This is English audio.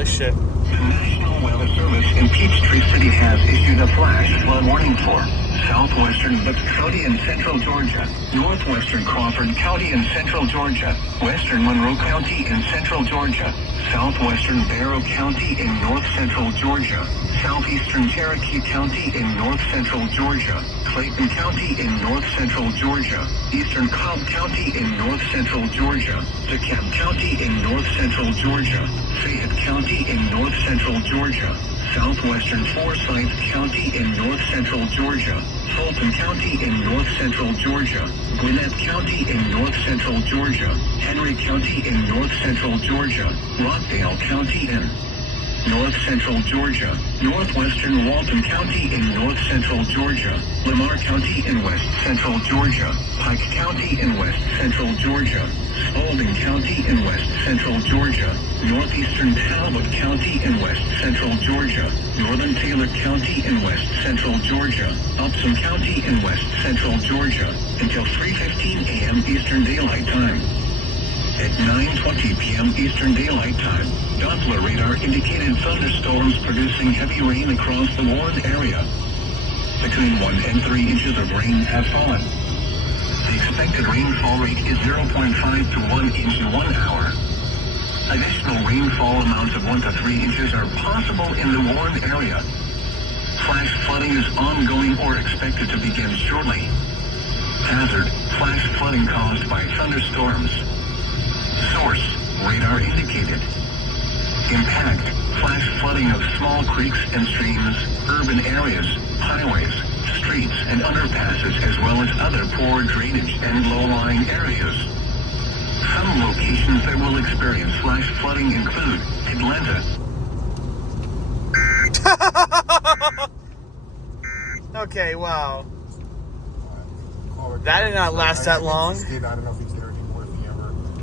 Holy shit. The National Weather Service in Peachtree City has issued a flash flood warning for southwestern Bucks County and central Georgia, northwestern Crawford County and central Georgia, western Monroe County and central Georgia, southwestern Barrow County in north central Georgia, southeastern Cherokee County in north central Georgia, Clayton County in north central Georgia, eastern Cobb County in north central Georgia, DeKalb County in north central Georgia, Fayette County in north central Georgia, southwestern Forsyth County in north central Georgia, Fulton County in north central Georgia, Gwinnett County in north central Georgia, Henry County in north central Georgia, Rockdale County in north central Georgia, northwestern Walton County in north central Georgia, Lamar County in west central Georgia, Pike County in west central Georgia, Spalding County in west central Georgia, northeastern Talbot County in west central Georgia, northern Taylor County in west central Georgia, Upson County in west central Georgia, until 3:15 a.m. Eastern Daylight Time. At 9:20 p.m. Eastern Daylight Time, Doppler radar indicated thunderstorms producing heavy rain across the Warren area. Between 1 and 3 inches of rain have fallen. The expected rainfall rate is 0.5 to 1 inch in 1 hour. Additional rainfall amounts of 1 to 3 inches are possible in the Warren area. Flash flooding is ongoing or expected to begin shortly. Hazard: flash flooding caused by thunderstorms. Source: radar indicated. Impact: flash flooding of small creeks and streams, urban areas, highways, streets and underpasses, as well as other poor drainage and low-lying areas. Some locations that will experience flash flooding include Atlanta. Okay, wow. That did not last that long. I don't know if he